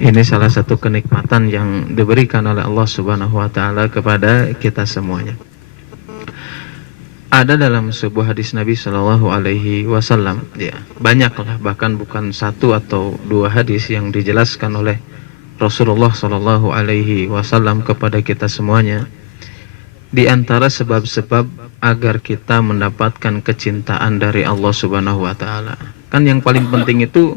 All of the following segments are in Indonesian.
Ini salah satu kenikmatan yang diberikan oleh Allah Subhanahu wa taala kepada kita semuanya. Ada dalam sebuah hadis Nabi Shallallahu alaihi wasallam, ya, banyaklah, bahkan bukan satu atau dua hadis yang dijelaskan oleh Rasulullah Shallallahu alaihi wasallam kepada kita semuanya. Di antara sebab-sebab agar kita mendapatkan kecintaan dari Allah Subhanahu wa taala. Kan yang paling penting itu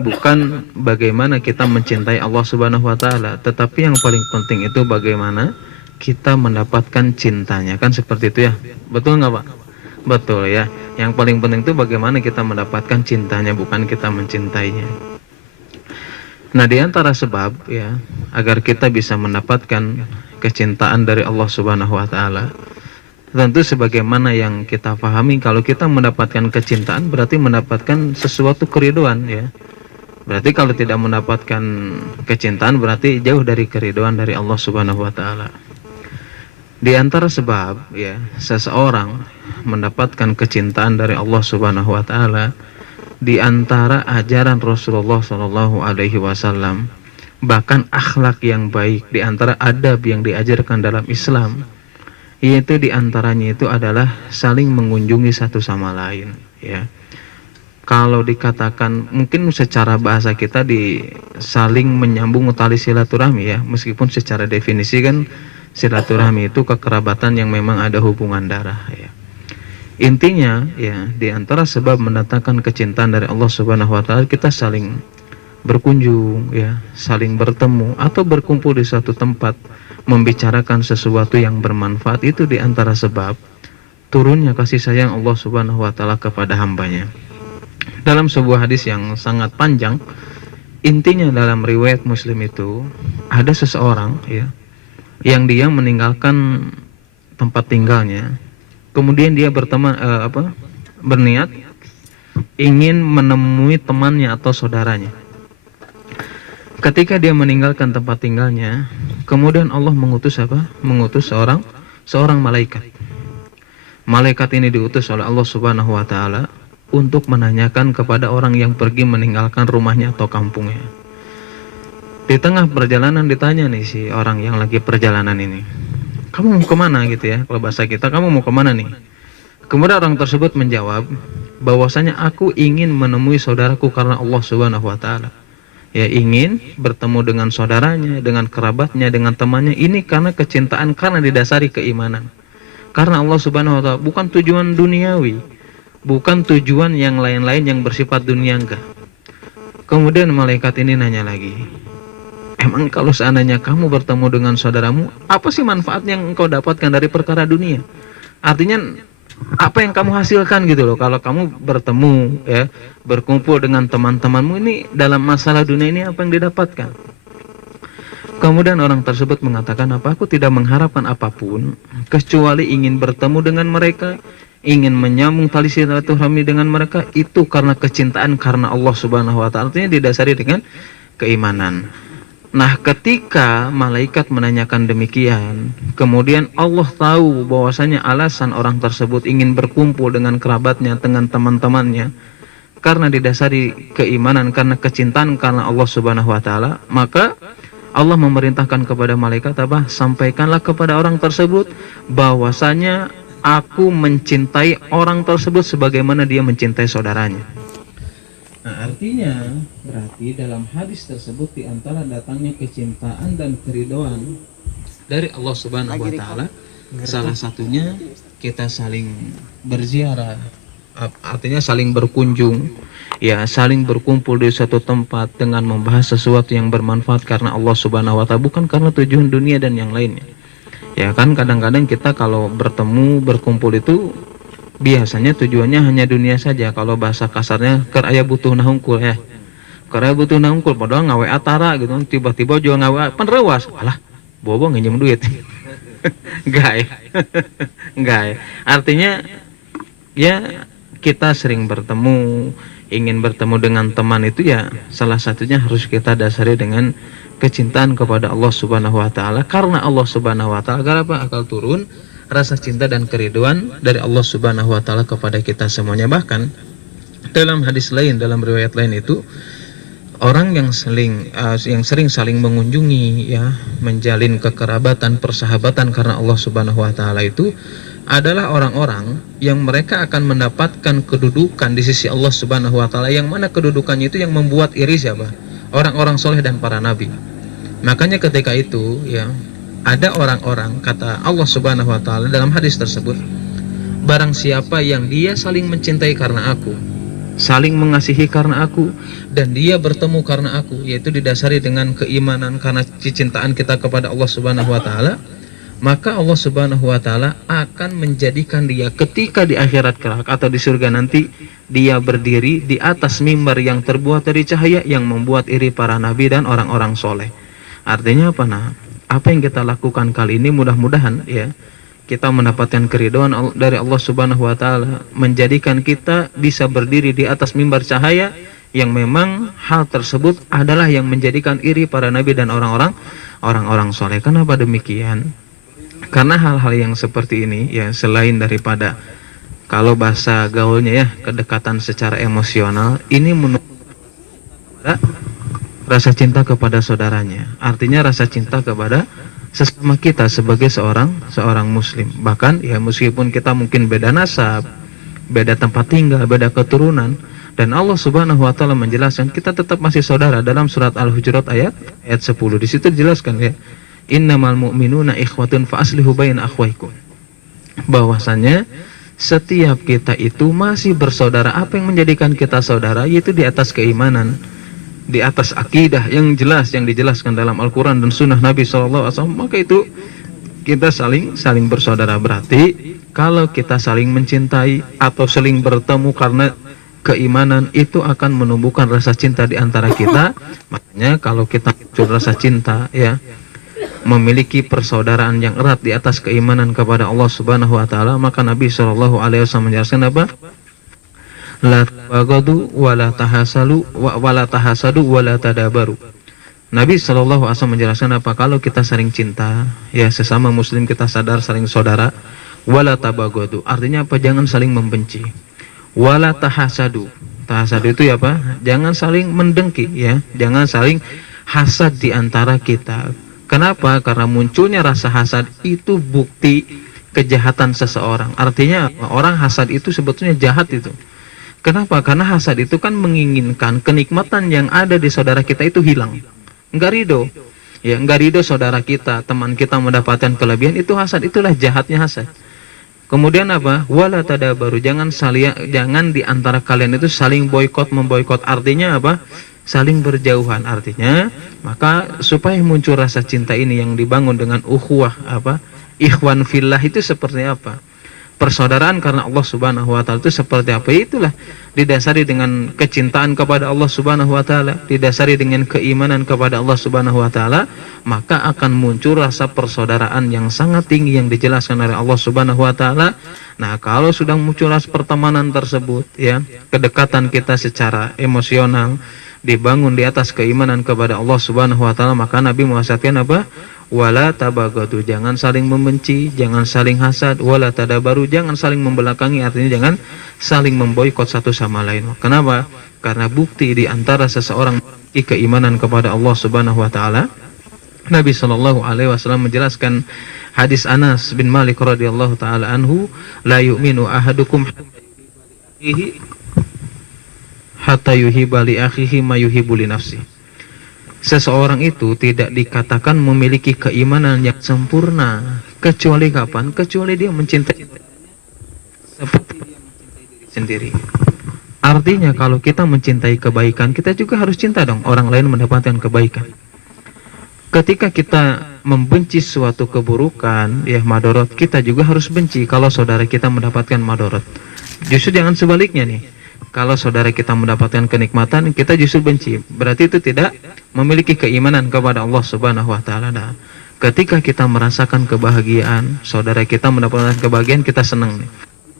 bukan bagaimana kita mencintai Allah Subhanahu wa taala, tetapi yang paling penting itu bagaimana kita mendapatkan cintanya. Kan seperti itu ya. Betul nggak, Pak? Betul ya. Yang paling penting itu bagaimana kita mendapatkan cintanya, bukan kita mencintainya. Nah, di antara sebab ya agar kita bisa mendapatkan kecintaan dari Allah Subhanahu wa taala, tentu sebagaimana yang kita pahami, kalau kita mendapatkan kecintaan berarti mendapatkan sesuatu keridhaan ya. Berarti kalau tidak mendapatkan kecintaan berarti jauh dari keridhaan dari Allah Subhanahu wa taala. Di antara sebab ya seseorang mendapatkan kecintaan dari Allah Subhanahu wa taala, di antara ajaran Rasulullah Shallallahu alaihi wasallam, bahkan akhlak yang baik, di antara adab yang diajarkan dalam Islam, yaitu di antaranya itu adalah saling mengunjungi satu sama lain ya. Kalau dikatakan mungkin secara bahasa kita di saling menyambung tali silaturahmi ya, meskipun secara definisi kan silaturahmi itu kekerabatan yang memang ada hubungan darah ya. Intinya ya, di antara sebab mendatangkan kecintaan dari Allah Subhanahu wa taala, kita saling berkunjung ya, saling bertemu atau berkumpul di suatu tempat membicarakan sesuatu yang bermanfaat. Itu di antara sebab turunnya kasih sayang Allah Subhanahu wa taala kepada hambanya. Dalam sebuah hadis yang sangat panjang, intinya dalam riwayat Muslim itu ada seseorang ya yang dia meninggalkan tempat tinggalnya, kemudian dia berniat ingin menemui temannya atau saudaranya. Ketika dia meninggalkan tempat tinggalnya, kemudian Allah mengutus mengutus seorang malaikat. Malaikat ini diutus oleh Allah Subhanahu wa taala untuk menanyakan kepada orang yang pergi meninggalkan rumahnya atau kampungnya. Di tengah perjalanan ditanya nih si orang yang lagi perjalanan ini, kamu mau kemana gitu ya, kalau bahasa kita, kamu mau kemana nih? Kemudian orang tersebut menjawab bahwasanya aku ingin menemui saudaraku karena Allah Subhanahu wa taala. Ya, ingin bertemu dengan saudaranya, dengan kerabatnya, dengan temannya, ini karena kecintaan, karena didasari keimanan. Karena Allah Subhanahu wa taala, bukan tujuan duniawi, bukan tujuan yang lain-lain yang bersifat dunia, enggak. Kemudian malaikat ini nanya lagi, emang kalau seandainya kamu bertemu dengan saudaramu, apa sih manfaat yang engkau dapatkan dari perkara dunia? Artinya apa yang kamu hasilkan gitu loh, kalau kamu bertemu ya, berkumpul dengan teman-temanmu ini, dalam masalah dunia ini apa yang didapatkan? Kemudian orang tersebut mengatakan, apa, aku tidak mengharapkan apapun kecuali ingin bertemu dengan mereka, ingin menyambung tali silaturahmi dengan mereka, itu karena kecintaan, karena Allah Subhanahu wa taala, artinya didasari dengan keimanan. Nah, ketika malaikat menanyakan demikian, kemudian Allah tahu bahwasanya alasan orang tersebut ingin berkumpul dengan kerabatnya, dengan teman-temannya, karena didasari keimanan, karena kecintaan, karena Allah Subhanahu wa taala, maka Allah memerintahkan kepada malaikat apa? Sampaikanlah kepada orang tersebut bahwasanya aku mencintai orang tersebut sebagaimana dia mencintai saudaranya. Nah, artinya berarti dalam hadis tersebut di antara datangnya kecintaan dan keridhaan dari Allah Subhanahu wa taala, salah satunya kita saling berziarah, artinya saling berkunjung ya, saling berkumpul di suatu tempat dengan membahas sesuatu yang bermanfaat karena Allah Subhanahu wa taala, bukan karena tujuan dunia dan yang lainnya. Ya kan, kadang-kadang kita kalau bertemu berkumpul itu biasanya tujuannya hanya dunia saja. Kalau bahasa kasarnya, ker aya butuh nahungkul ya. Ker aya butuh nahungkul, padahal ngawe atara gitu, tiba-tiba jual ngawe penrewas. Walah, bobo nginjem duit. Enggak ya. Enggak ya. Artinya ya kita sering bertemu, ingin bertemu dengan teman itu ya salah satunya harus kita dasari dengan kecintaan kepada Allah Subhanahu wa taala, karena Allah Subhanahu wa taala agar apa? Akal turun rasa cinta dan keriduan dari Allah Subhanahu wa taala kepada kita semuanya. Bahkan dalam hadis lain, dalam riwayat lain itu Orang yang sering saling mengunjungi, ya, menjalin kekerabatan, persahabatan karena Allah Subhanahu wa taala itu adalah orang-orang yang mereka akan mendapatkan kedudukan di sisi Allah Subhanahu wa taala, yang mana kedudukannya itu yang membuat iri siapa? Orang-orang soleh dan para nabi. Makanya ketika itu, ya, ada orang-orang, kata Allah Subhanahu wa taala dalam hadis tersebut, barang siapa yang dia saling mencintai karena aku, saling mengasihi karena aku, dan dia bertemu karena aku, yaitu didasari dengan keimanan karena kecintaan kita kepada Allah Subhanahu wa taala, maka Allah Subhanahu wa taala akan menjadikan dia ketika di akhirat kelak atau di surga nanti, dia berdiri di atas mimbar yang terbuat dari cahaya yang membuat iri para nabi dan orang-orang soleh. Artinya apa? Nah, apa yang kita lakukan kali ini mudah-mudahan, ya, kita mendapatkan keridhaan dari Allah Subhanahu wa taala, menjadikan kita bisa berdiri di atas mimbar cahaya yang memang hal tersebut adalah yang menjadikan iri para nabi dan orang-orang soleh. Kenapa demikian? Karena hal-hal yang seperti ini, ya, selain daripada kalau bahasa gaulnya, ya, kedekatan secara emosional, ini menunjukkan rasa cinta kepada saudaranya. Artinya rasa cinta kepada sesama kita sebagai seorang muslim. Bahkan, ya, meskipun kita mungkin beda nasab, beda tempat tinggal, beda keturunan, dan Allah Subhanahu wa taala menjelaskan kita tetap masih saudara dalam surat Al-Hujurat ayat 10. Di situ dijelaskan, ya, innamal mu'minuna ikhwatun fa aslihu baina akhwaikum. Bahwasanya setiap kita itu masih bersaudara. Apa yang menjadikan kita saudara? Yaitu di atas keimanan, di atas akidah yang jelas, yang dijelaskan dalam Al-Quran dan Sunnah Nabi SAW. Maka itu kita saling bersaudara. Berarti kalau kita saling mencintai atau saling bertemu karena keimanan, itu akan menumbuhkan rasa cinta di antara kita. Makanya kalau kita muncul rasa cinta, ya, memiliki persaudaraan yang erat di atas keimanan kepada Allah Subhanahu wa taala, maka Nabi SAW menjelaskan apa? La tabagadu wa la tahasalu wa la tahasadu wa la tadabaru. Nabi SAW menjelaskan apa? Kalau kita saling cinta, ya, sesama muslim kita sadar saling saudara. Wala tabagadu, artinya apa? Jangan saling membenci. Wala tahasadu. Tahasadu itu, ya, apa? Jangan saling mendengki, ya. Jangan saling hasad di antara kita. Kenapa? Karena munculnya rasa hasad itu bukti kejahatan seseorang. Artinya orang hasad itu sebetulnya jahat itu. Kenapa? Karena hasad itu kan menginginkan kenikmatan yang ada di saudara kita itu hilang. Enggak ridho. Ya, enggak ridho saudara kita, teman kita mendapatkan kelebihan, itu hasad, itulah jahatnya hasad. Kemudian apa? Wala tadabaru, jangan di antara kalian itu saling memboikot. Artinya apa? Saling berjauhan. Artinya, maka supaya muncul rasa cinta ini yang dibangun dengan ukhuwah, apa? Ikhwan fillah itu seperti apa? Persaudaraan karena Allah Subhanahu wa taala itu seperti apa? Itulah didasari dengan kecintaan kepada Allah Subhanahu wa taala, didasari dengan keimanan kepada Allah Subhanahu wa taala, maka akan muncul rasa persaudaraan yang sangat tinggi yang dijelaskan oleh Allah Subhanahu wa taala. Nah, kalau sudah muncul rasa pertemanan tersebut, ya, kedekatan kita secara emosional dibangun di atas keimanan kepada Allah Subhanahu wa taala, maka Nabi mewasiatkan apa? Wala tabagadu, jangan saling membenci, jangan saling hasad. Wala tadabaru, jangan saling membelakangi, artinya jangan saling memboikot satu sama lain. Kenapa? Karena bukti di antara seseorang keimanan kepada Allah Subhanahu wa taala, Nabi sallallahu alaihi wasallam menjelaskan hadis Anas bin Malik radhiyallahu taala anhu, la yu'minu ahadukum hatta yuhibba li akhihi ma yuhibbu li nafsi. Seseorang itu tidak dikatakan memiliki keimanan yang sempurna kecuali kapan? Kecuali dia mencintai seperti dia mencintai diri sendiri. Artinya kalau kita mencintai kebaikan, kita juga harus cinta dong orang lain mendapatkan kebaikan. Ketika kita membenci suatu keburukan, ya, madorot, kita juga harus benci kalau saudara kita mendapatkan madorot. Justru jangan sebaliknya nih. Kalau saudara kita mendapatkan kenikmatan, kita justru benci. Berarti itu tidak memiliki keimanan kepada Allah Subhanahu wa taala. Nah, ketika kita merasakan kebahagiaan, saudara kita mendapatkan kebahagiaan, kita senang nih.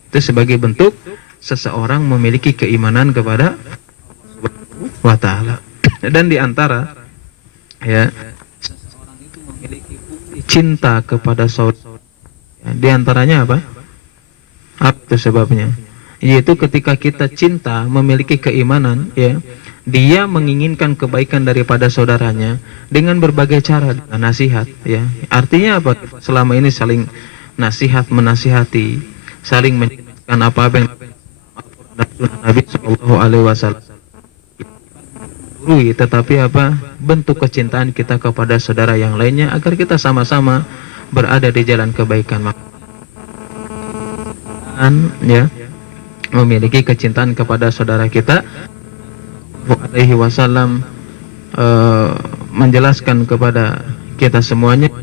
Itu sebagai bentuk seseorang memiliki keimanan kepada Allah Subhanahu wa taala. Dan di antara, ya, seseorang itu memiliki bukti cinta kepada saudara. Di antaranya apa? Apa itu sebabnya? yaitu ketika kita cinta, memiliki keimanan, ya, dia menginginkan kebaikan daripada saudaranya dengan berbagai cara, dengan nasihat, ya. Artinya apa? Selama ini saling nasihat menasihati, saling menjelaskan apa yang Nabi Shallallahu Alaihi Wasallam, tetapi apa bentuk kecintaan kita kepada saudara yang lainnya agar kita sama-sama berada di jalan kebaikan, ya, memiliki kecintaan kepada saudara kita. Alaihi Wasallam menjelaskan kepada kita semuanya,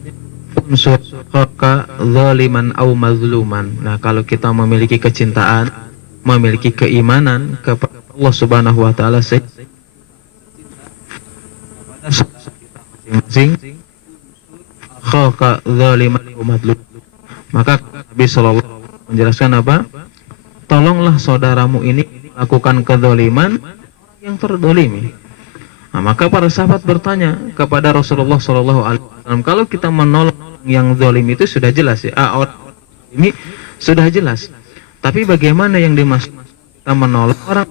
unsur haka zaliman au mazluman. Nah, kalau kita memiliki kecintaan, memiliki keimanan kepada Allah Subhanahu wa taala, masing-masing haka zaliman au mazluman, maka Nabi sallallahu alaihi wasallam menjelaskan apa? Tolonglah saudaramu ini melakukan kezaliman yang terdolimi. Nah, maka para sahabat bertanya kepada Rasulullah Shallallahu Alaihi Wasallam, kalau kita menolong yang zalim itu sudah jelas, ya, orang ini sudah jelas. Tapi bagaimana yang dimaksud kita menolong orang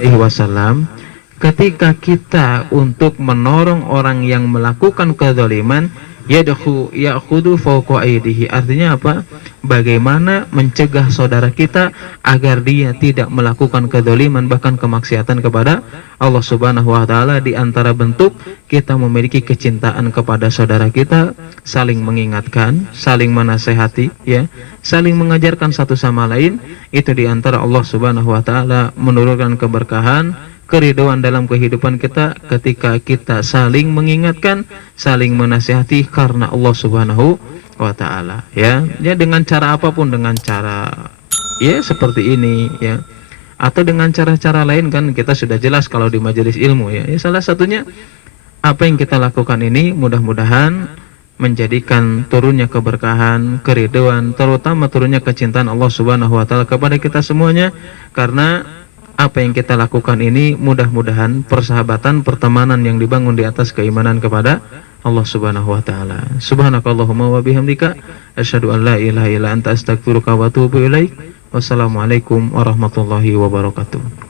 Alaihi Wasallam? Ketika kita untuk menolong orang yang melakukan kezaliman, ya'khudhu fawqa aydihi, artinya apa? Bagaimana mencegah saudara kita agar dia tidak melakukan kedzaliman, bahkan kemaksiatan kepada Allah Subhanahu wa taala. Di antara bentuk kita memiliki kecintaan kepada saudara kita, saling mengingatkan, saling menasehati, ya, saling mengajarkan satu sama lain, itu di antara Allah Subhanahu wa taala menurunkan keberkahan, keridhaan dalam kehidupan kita ketika kita saling mengingatkan, saling menasihati karena Allah Subhanahu wa taala, ya. Ya, dengan cara apapun, dengan cara ya seperti ini, ya, atau dengan cara-cara lain, kan kita sudah jelas kalau di majelis ilmu, ya. Ya, salah satunya apa yang kita lakukan ini mudah-mudahan menjadikan turunnya keberkahan, keridhaan, terutama turunnya kecintaan Allah Subhanahu wa taala kepada kita semuanya, karena apa yang kita lakukan ini mudah-mudahan persahabatan, pertemanan yang dibangun di atas keimanan kepada Allah Subhanahu wa taala. Subhanakallahumma wa bihamdika asyhadu an la ilaha illa anta astaghfiruka wa atubu ilaik. Wassalamualaikum warahmatullahi wabarakatuh.